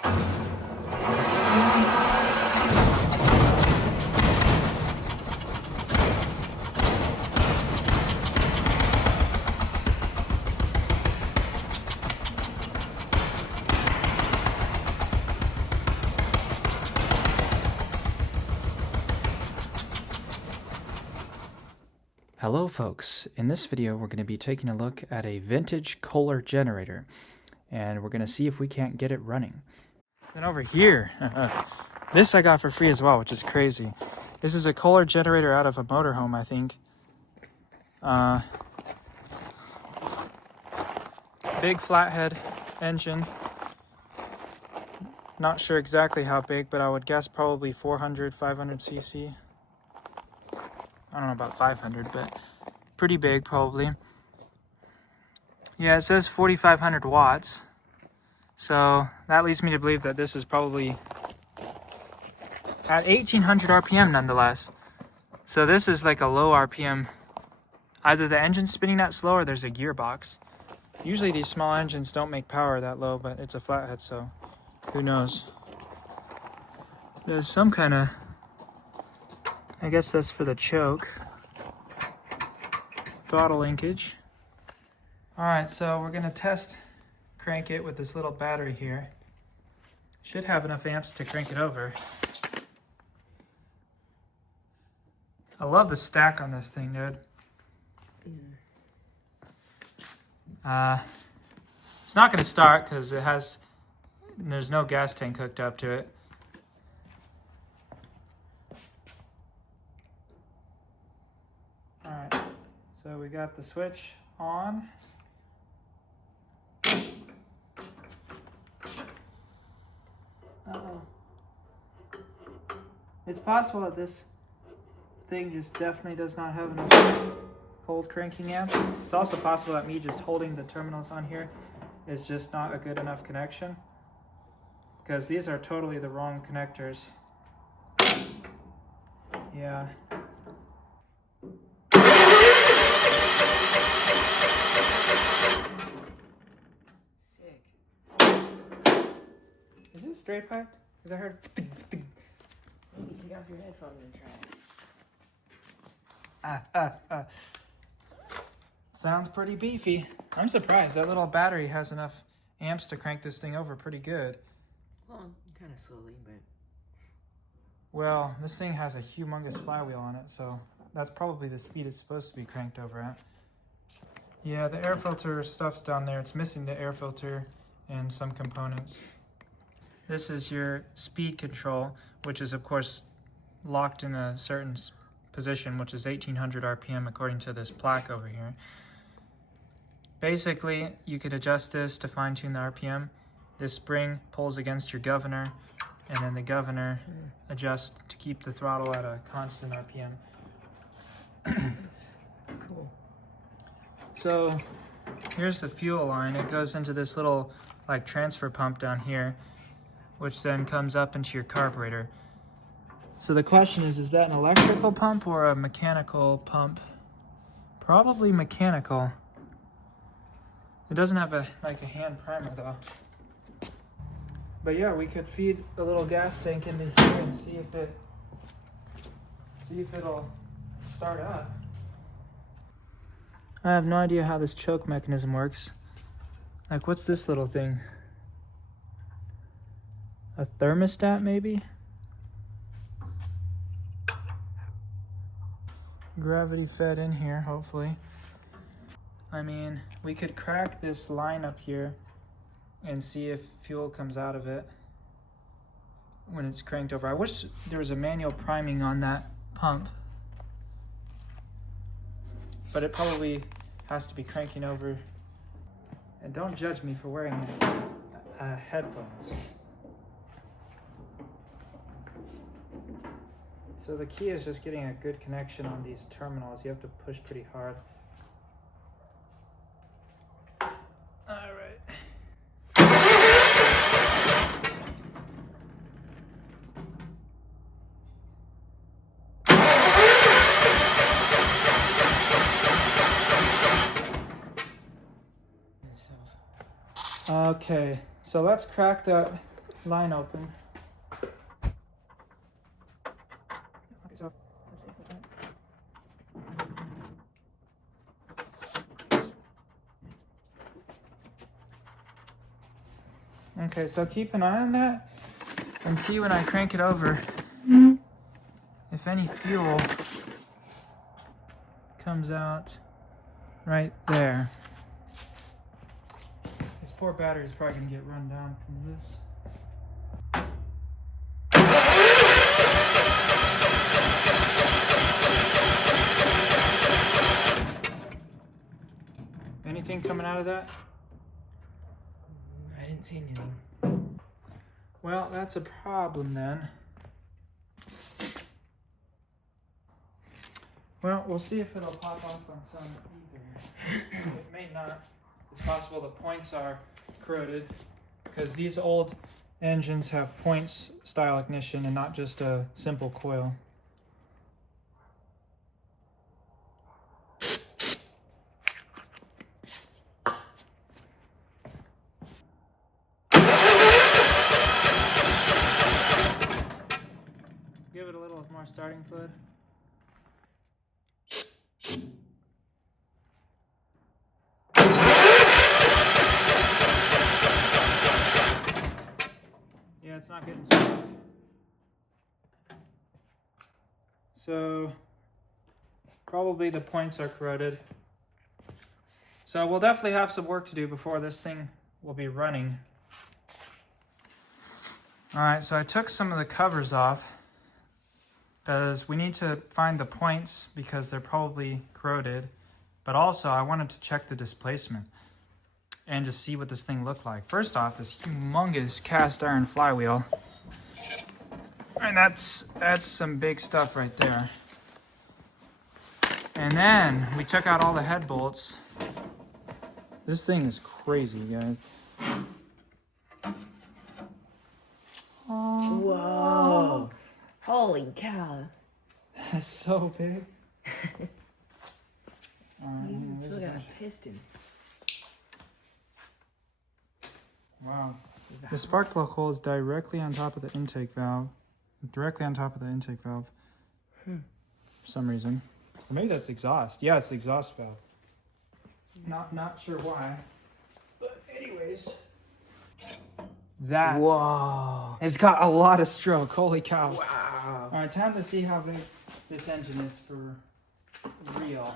Hello folks, in this video we're going to be taking a look at a vintage Kohler generator and we're going to see if we can't get it running. Then over here, this I got for free as well, which is crazy. This is a Kohler generator out of a motorhome, I think. Big flathead engine. Not sure exactly how big, but I would guess probably 400, 500 cc. I don't know about 500, but pretty big probably. Yeah, it says 4,500 watts. So that leads me to believe that this is probably at 1,800 RPM nonetheless. So this is like a low RPM. Either the engine's spinning that slow or there's a gearbox. Usually these small engines don't make power that low, but it's a flathead, so who knows. There's some kind of, I guess that's for the choke. Throttle linkage. Alright, so we're gonna crank it with this little battery here. Should have enough amps to crank it over. I love the stack on this thing, dude. It's not gonna start because there's no gas tank hooked up to it. Alright, so we got the switch on. Uh-oh. It's possible that this thing just definitely does not have enough cold cranking amps. It's also possible that me just holding the terminals on here is just not a good enough connection, because these are totally the wrong connectors. Yeah. Sick. Is it straight piped? Because I heard. Maybe take off your headphones and try it. Sounds pretty beefy. I'm surprised that little battery has enough amps to crank this thing over pretty good. Well, kind of slowly, but... Well, this thing has a humongous flywheel on it, so that's probably the speed it's supposed to be cranked over at. Yeah, the air filter stuff's down there. It's missing the air filter and some components. This is your speed control, which is of course locked in a certain position, which is 1,800 RPM according to this plaque over here. Basically, you could adjust this to fine-tune the RPM. This spring pulls against your governor, and then the governor adjusts to keep the throttle at a constant RPM. Cool. So here's the fuel line. It goes into this little like transfer pump down here, which then comes up into your carburetor. So the question is that an electrical pump or a mechanical pump? Probably mechanical. It doesn't have a hand primer though. But yeah, we could feed a little gas tank into here and see if it'll start up. I have no idea how this choke mechanism works. Like, what's this little thing? A thermostat, maybe? Gravity fed in here, hopefully. I mean, we could crack this line up here and see if fuel comes out of it when it's cranked over. I wish there was a manual priming on that pump, but it probably has to be cranking over. And don't judge me for wearing headphones. So the key is just getting a good connection on these terminals. You have to push pretty hard. All right. Okay, so let's crack that line open. Okay, so let's see if we can. Okay, so keep an eye on that and see when I crank it over if any fuel comes out right there. This poor battery is probably going to get run down from this. Anything coming out of that? I didn't see anything. Well, that's a problem then. Well, we'll see if it'll pop off on some either. It may not. It's possible the points are corroded because these old engines have points style ignition and not just a simple coil. Give it a little more starting fluid. Yeah, it's not getting smooth. So probably the points are corroded. So we'll definitely have some work to do before this thing will be running. Alright, so I took some of the covers off because we need to find the points because they're probably corroded. But also I wanted to check the displacement and just see what this thing looked like. First off, this humongous cast iron flywheel. And that's some big stuff right there. And then we took out all the head bolts. This thing is crazy, guys. Whoa! Holy cow! That's so big. Look at that piston. Wow. The spark plug hole is directly on top of the intake valve. Directly on top of the intake valve. For some reason. Or maybe that's the exhaust. Yeah, it's the exhaust valve. Not sure why. But anyways. That Whoa! has got a lot of stroke. Holy cow. Wow! Alright, time to see how big this engine is for real.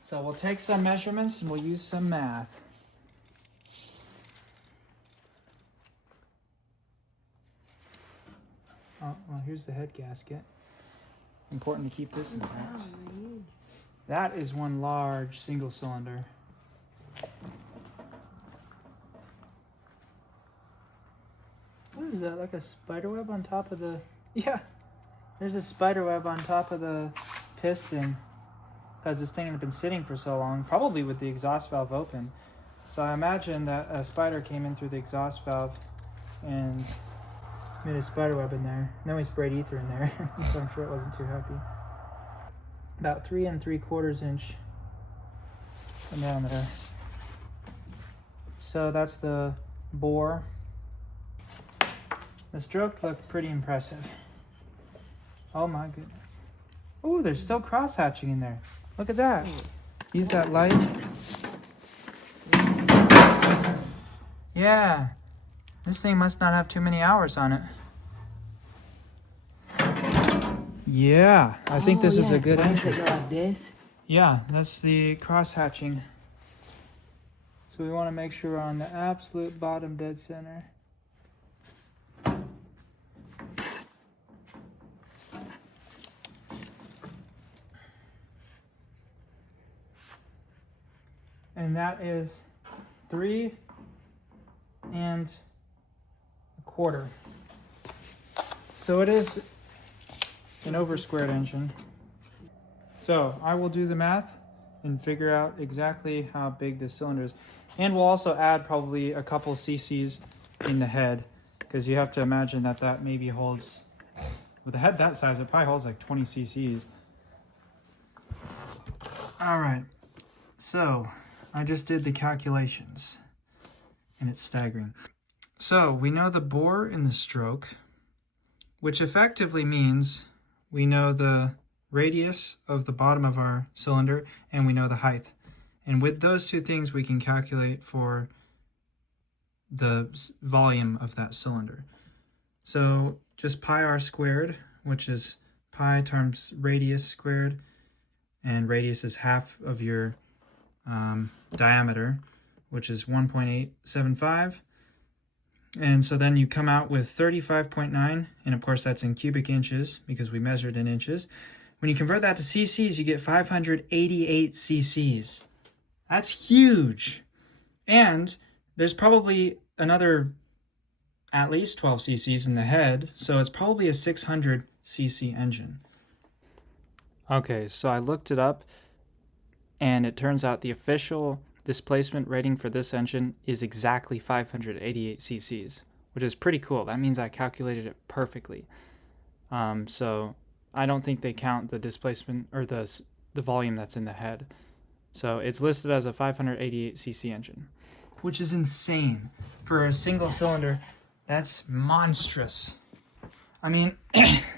So we'll take some measurements and we'll use some math. Oh, well, here's the head gasket. Important to keep this intact. That is one large single cylinder. What is that, like a spider web on top of the... Yeah, there's a spider web on top of the piston because this thing had been sitting for so long, probably with the exhaust valve open. So I imagine that a spider came in through the exhaust valve and made a spider web in there. And then we sprayed ether in there, so I'm sure it wasn't too happy. About 3 3/4 inch diameter. So that's the bore. The stroke looked pretty impressive. Oh my goodness. Oh, there's still cross hatching in there. Look at that. Use that light. Yeah. This thing must not have too many hours on it. Yeah, I think this is a good entry. Like this? Yeah, that's the cross hatching. So we want to make sure we're on the absolute bottom dead center. And that is 3 1/4. So it is an over-squared engine. So I will do the math and figure out exactly how big this cylinder is. And we'll also add probably a couple cc's in the head because you have to imagine that that maybe holds, with a head that size, it probably holds like 20 cc's. All right, so I just did the calculations and it's staggering. So we know the bore and the stroke, which effectively means we know the radius of the bottom of our cylinder and we know the height. And with those two things, we can calculate for the volume of that cylinder. So just pi r squared, which is pi times radius squared, and radius is half of your diameter, which is 1.875. And so then you come out with 35.9, and of course that's in cubic inches because we measured in inches. When you convert that to cc's, you get 588 cc's. That's huge. And there's probably another at least 12 cc's in the head, so it's probably a 600 cc engine. Okay, so I looked it up, and it turns out the official displacement rating for this engine is exactly 588 cc's, which is pretty cool. That means I calculated it perfectly. So I don't think they count the displacement or the volume that's in the head. So it's listed as a 588 cc engine, which is insane for a single cylinder. That's monstrous. I mean,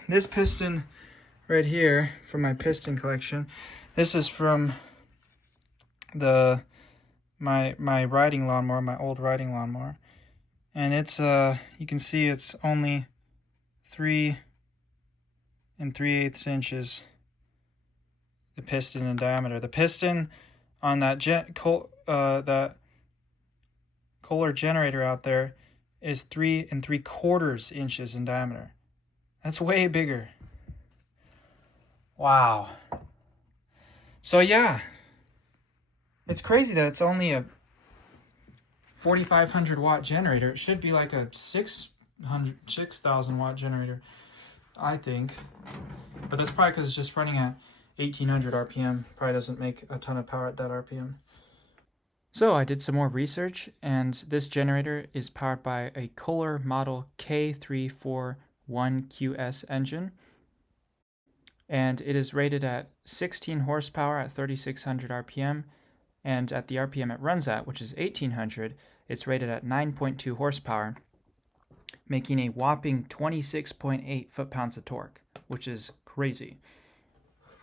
this piston right here from my piston collection, this is from my riding lawnmower, my old riding lawnmower, and it's you can see it's only 3 3/8 inches, the piston in diameter. The piston on that that Kohler generator out there is 3 3/4 inches in diameter. That's way bigger. Wow. So yeah, it's crazy that it's only a 4,500 watt generator. It should be like a 6,000 watt generator, I think. But that's probably because it's just running at 1,800 RPM. Probably doesn't make a ton of power at that RPM. So I did some more research, and this generator is powered by a Kohler model K341QS engine. And it is rated at 16 horsepower at 3,600 RPM. And at the RPM it runs at, which is 1,800, it's rated at 9.2 horsepower, making a whopping 26.8 foot-pounds of torque, which is crazy.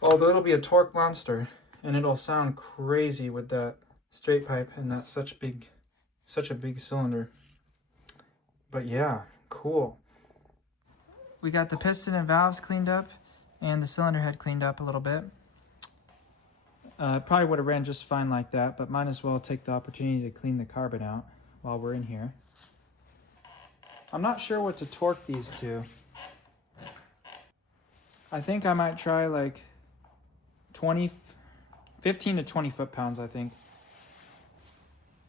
Although it'll be a torque monster, and it'll sound crazy with that straight pipe and that such a big cylinder. But yeah, cool. We got the piston and valves cleaned up, and the cylinder head cleaned up a little bit. Probably would have ran just fine like that, but might as well take the opportunity to clean the carbon out while we're in here. I'm not sure what to torque these to. I think I might try like 15 to 20 foot-pounds, I think.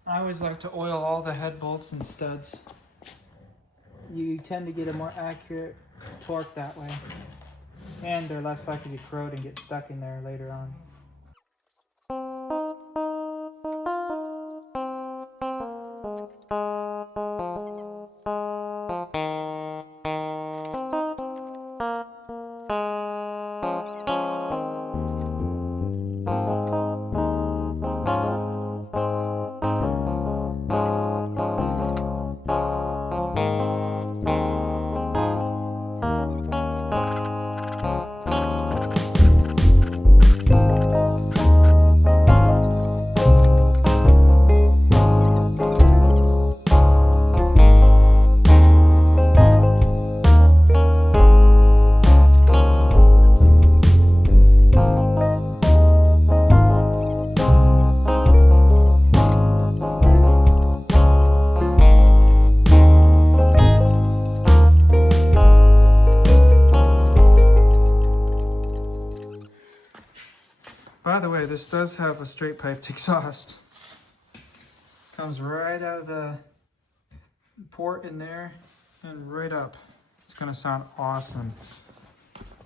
I always like to oil all the head bolts and studs. You tend to get a more accurate torque that way. And they're less likely to corrode and get stuck in there later on. By the way, this does have a straight piped exhaust. Comes right out of the port in there and right up. It's gonna sound awesome.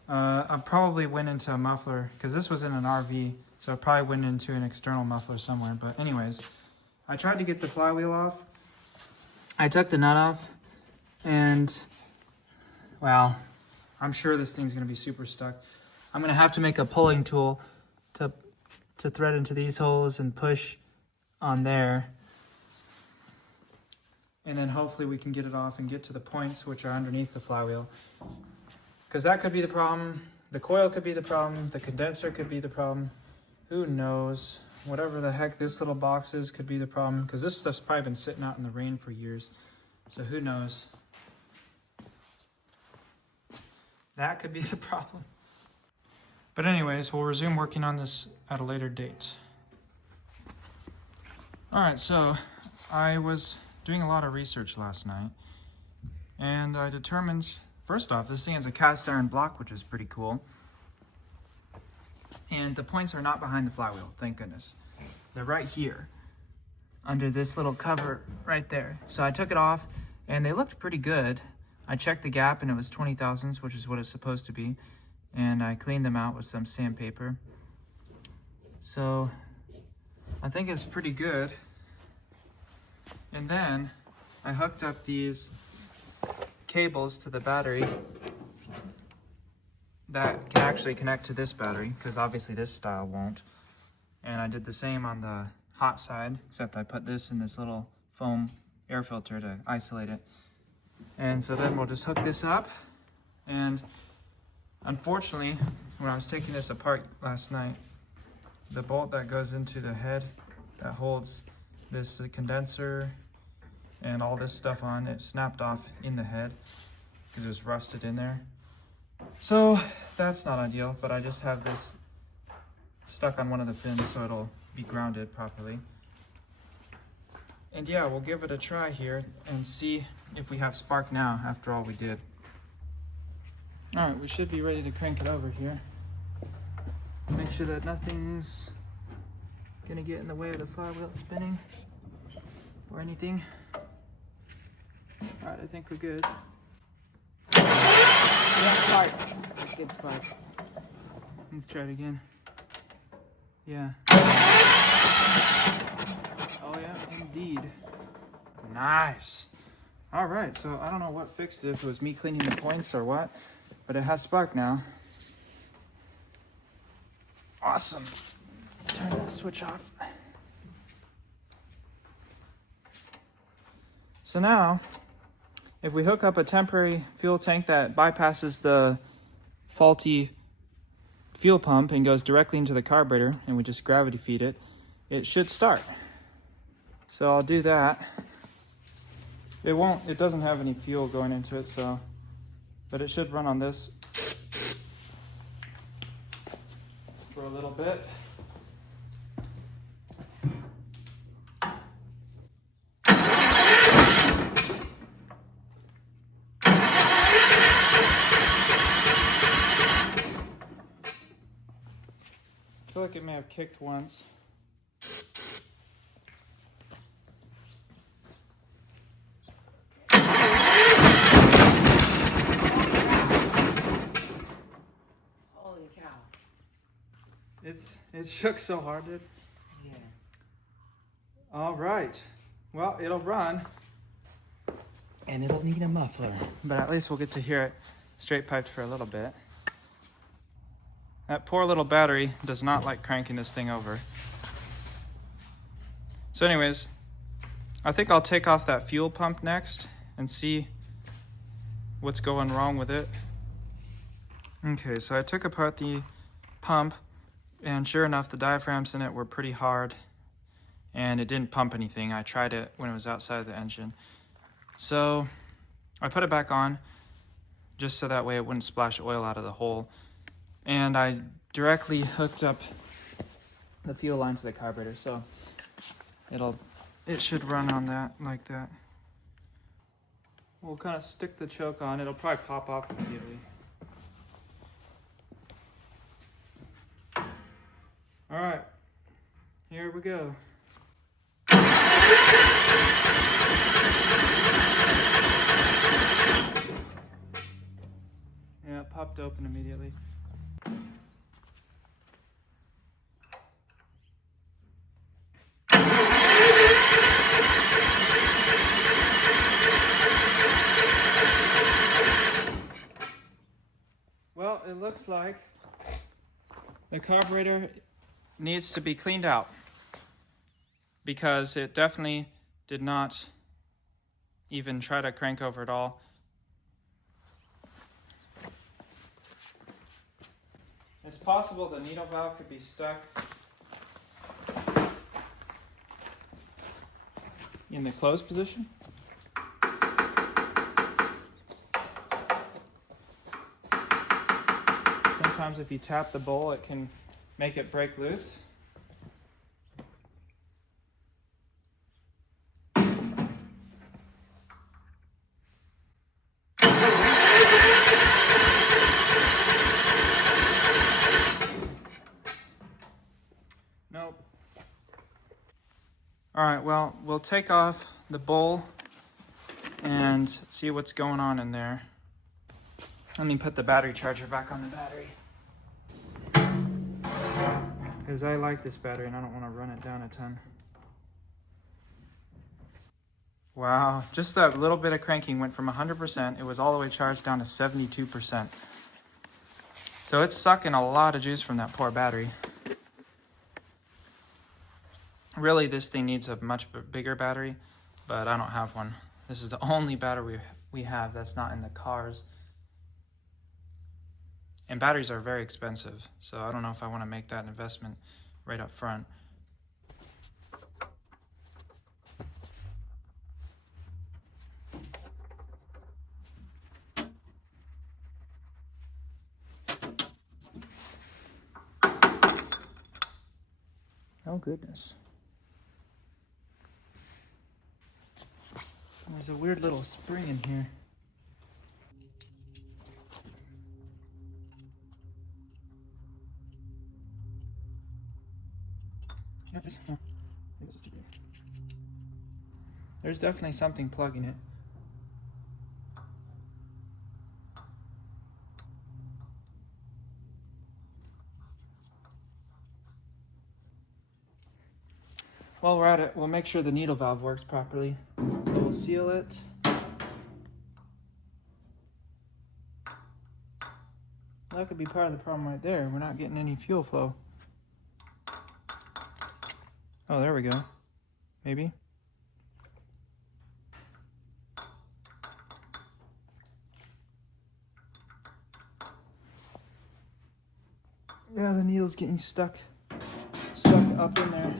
I probably went into a muffler because this was in an RV, so I probably went into an external muffler somewhere. But anyways, I tried to get the flywheel off. I took the nut off, and well, I'm sure this thing's gonna be super stuck. I'm gonna have to make a pulling tool to thread into these holes and push on there. And then hopefully we can get it off and get to the points which are underneath the flywheel. Because that could be the problem. The coil could be the problem. The condenser could be the problem. Who knows? Whatever the heck this little box is could be the problem. Because this stuff's probably been sitting out in the rain for years. So who knows? That could be the problem. But anyways, we'll resume working on this at a later date. Alright, so I was doing a lot of research last night. And I determined, first off, this thing is a cast iron block, which is pretty cool. And the points are not behind the flywheel, thank goodness. They're right here, under this little cover right there. So I took it off, and they looked pretty good. I checked the gap, and it was 20 thousandths, which is what it's supposed to be. And I cleaned them out with some sandpaper. So I think it's pretty good. And then I hooked up these cables to the battery that can actually connect to this battery, because obviously this style won't. And I did the same on the hot side, except I put this in this little foam air filter to isolate it. And so then we'll just hook this up. And unfortunately, when I was taking this apart last night, the bolt that goes into the head that holds this condenser and all this stuff on it snapped off in the head because it was rusted in there. So that's not ideal, but I just have this stuck on one of the pins so it'll be grounded properly. And yeah, we'll give it a try here and see if we have spark now after all we did. All right, we should be ready to crank it over here. Make sure that nothing's gonna get in the way of the flywheel spinning or anything. All right, I think we're good. Yeah, spark. Let's get spark. Let's try it again. Yeah. Oh yeah, indeed. Nice. All right, so I don't know what fixed it, if it was me cleaning the points or what, but it has spark now. Awesome. Turn the switch off. So now, if we hook up a temporary fuel tank that bypasses the faulty fuel pump and goes directly into the carburetor, and we just gravity feed it, it should start. So I'll do that. It doesn't have any fuel going into it, so, but it should run on this for a little bit. I feel like it may have kicked once. Holy cow. It shook so hard, dude. Yeah. All right. Well, it'll run. And it'll need a muffler. But at least we'll get to hear it straight piped for a little bit. That poor little battery does not like cranking this thing over. So anyways, I think I'll take off that fuel pump next and see what's going wrong with it. Okay, so I took apart the pump, and sure enough, the diaphragms in it were pretty hard and it didn't pump anything. I tried it when it was outside of the engine. So I put it back on just so that way it wouldn't splash oil out of the hole. And I directly hooked up the fuel line to the carburetor, so it should run on that like that. We'll kind of stick the choke on. It'll probably pop off immediately. All right, here we go. Yeah, it popped open immediately. Well, it looks like the carburetor needs to be cleaned out because it definitely did not even try to crank over at all. It's possible the needle valve could be stuck in the closed position. Sometimes if you tap the bowl, it can make it break loose. Nope. All right, well, we'll take off the bowl and see what's going on in there. Let me put the battery charger back on the battery. Because I like this battery and I don't want to run it down a ton. Wow, just that little bit of cranking went from 100%, it was all the way charged down to 72%. So it's sucking a lot of juice from that poor battery. Really, this thing needs a much bigger battery, but I don't have one. This is the only battery we have that's not in the cars. And batteries are very expensive, so I don't know if I want to make that investment right up front. Oh goodness. There's a weird little spring in here. There's definitely something plugging it. While we're at it, we'll make sure the needle valve works properly. So we'll seal it. That could be part of the problem right there. We're not getting any fuel flow. Oh, there we go. Maybe. Yeah, the needle's getting stuck up in there.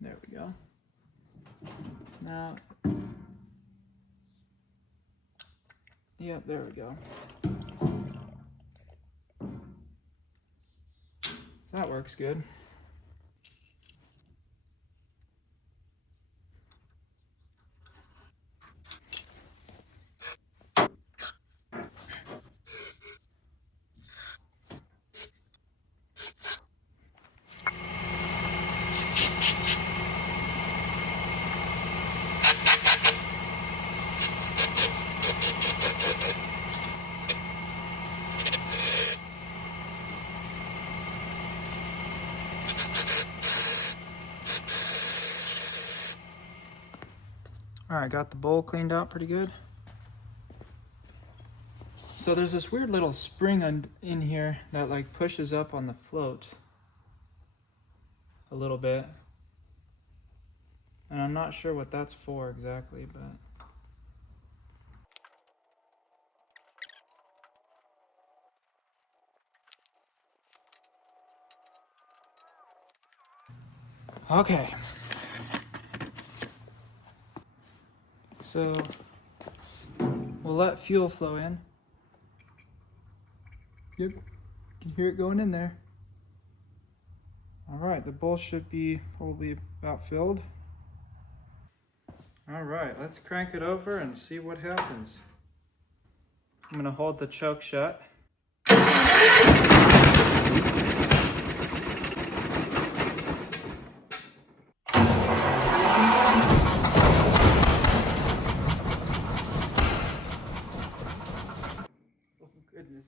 There we go. Now, yep, there we go. That works good. All right, got the bowl cleaned out pretty good. So there's this weird little spring in here that like pushes up on the float a little bit. And I'm not sure what that's for exactly, but okay. So we'll let fuel flow in. Yep, you can hear it going in there. All right, the bowl should be probably about filled. All right, let's crank it over and see what happens. I'm gonna hold the choke shut.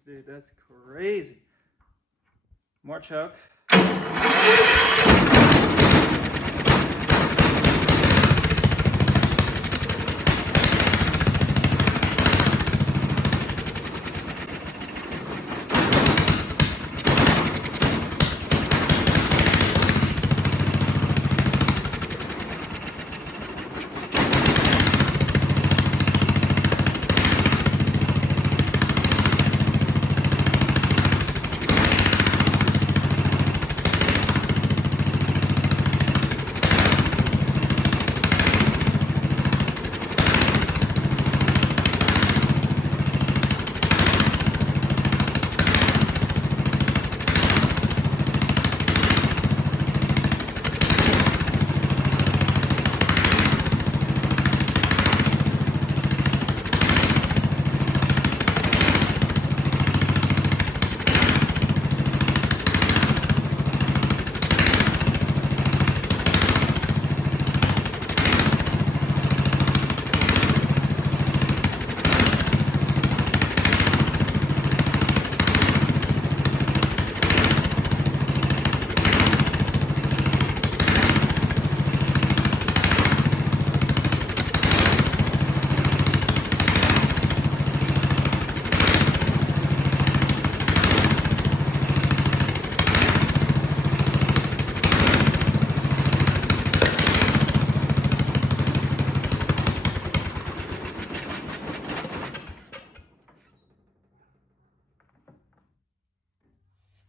Dude, that's crazy. More choke.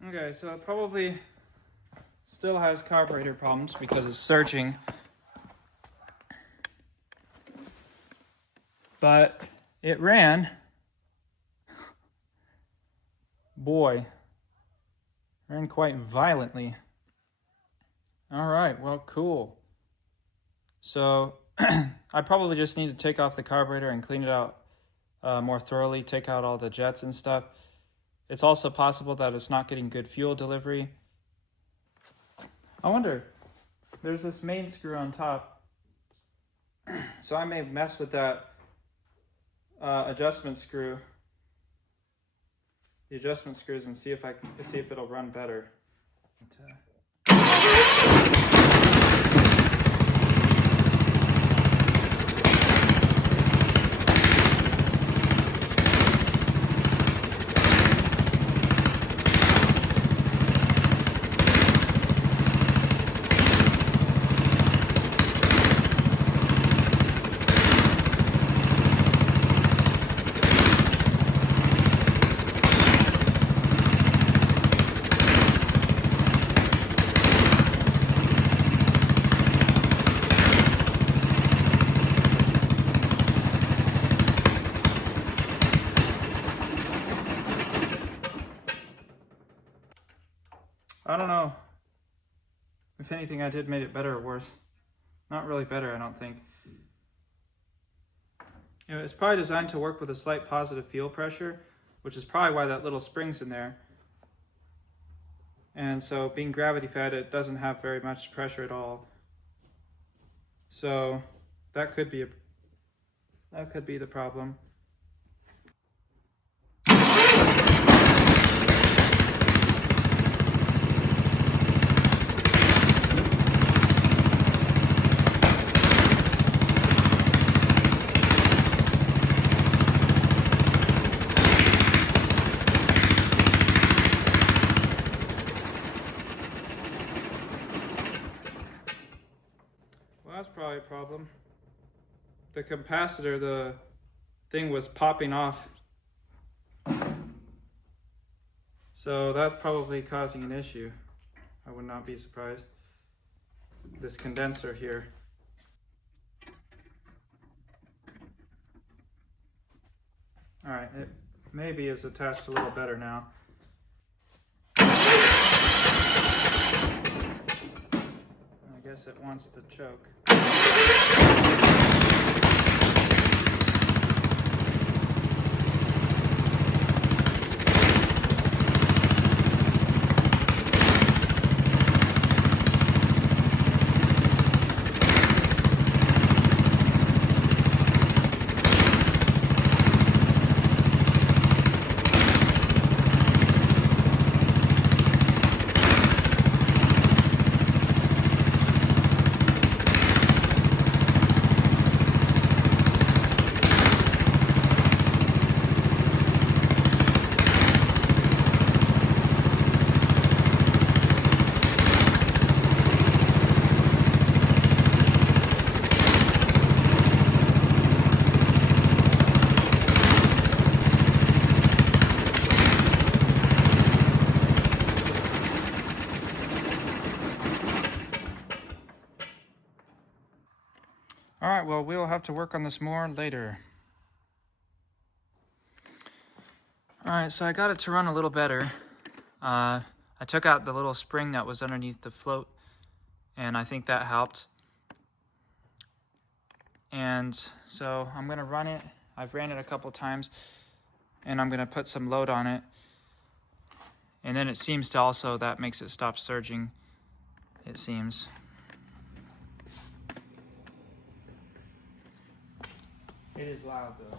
Okay, so it probably still has carburetor problems because it's surging. But it ran. Boy, ran quite violently. All right, well, cool. So I probably just need to take off the carburetor and clean it out more thoroughly, take out all the jets and stuff. It's also possible that it's not getting good fuel delivery. I wonder, there's this main screw on top. So I may mess with that adjustment screw. The adjustment screws and see if it'll run better. I don't know. If anything, I did made it better or worse. Not really better, I don't think. You know, it's probably designed to work with a slight positive fuel pressure, which is probably why that little spring's in there. And so being gravity fed, it doesn't have very much pressure at all. So that could be the problem. That's probably a problem. The capacitor, the thing was popping off. So that's probably causing an issue. I would not be surprised. This condenser here. All right, it maybe is attached a little better now. I guess it wants to choke. All right, well, we'll have to work on this more later. All right, so I got it to run a little better. I took out the little spring that was underneath the float, and I think that helped. And so I'm gonna run it. I've ran it a couple times, and I'm gonna put some load on it. And then it seems to also, that makes it stop surging, it seems. It is loud though.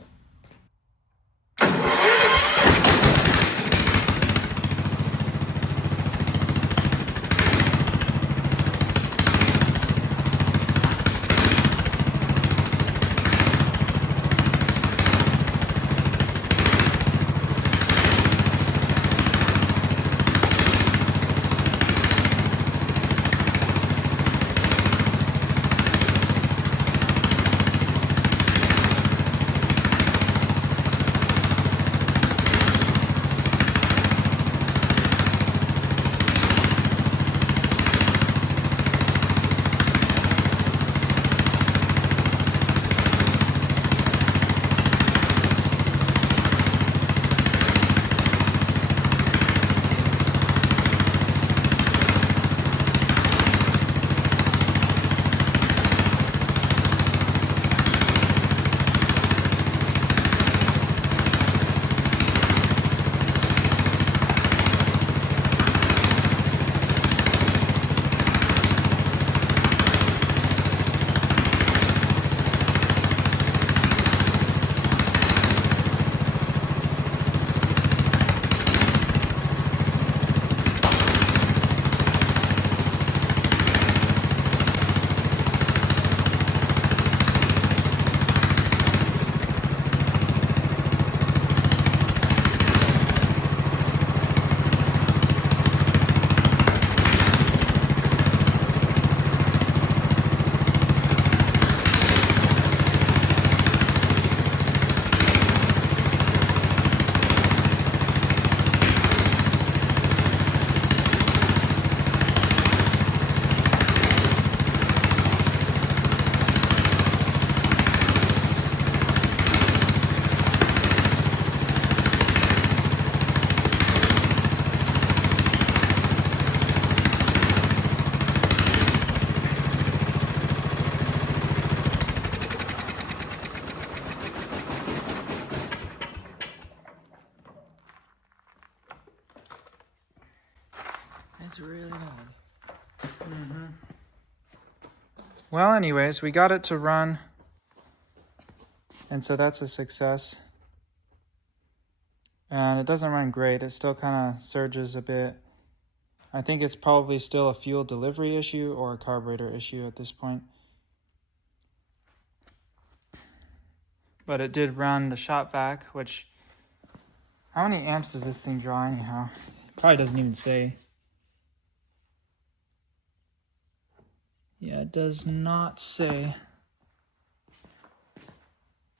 It's really loud. Mm-hmm. Well, anyways, we got it to run. And so that's a success. And it doesn't run great. It still kind of surges a bit. I think it's probably still a fuel delivery issue or a carburetor issue at this point. But it did run the shop vac, which... How many amps does this thing draw anyhow? It probably doesn't even say. Yeah, it does not say.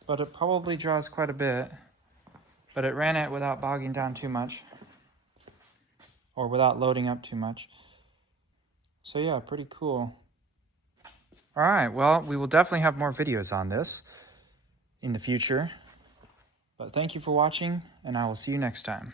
But it probably draws quite a bit. But it ran it without bogging down too much. Or without loading up too much. So yeah, pretty cool. Alright, well, we will definitely have more videos on this in the future. But thank you for watching, and I will see you next time.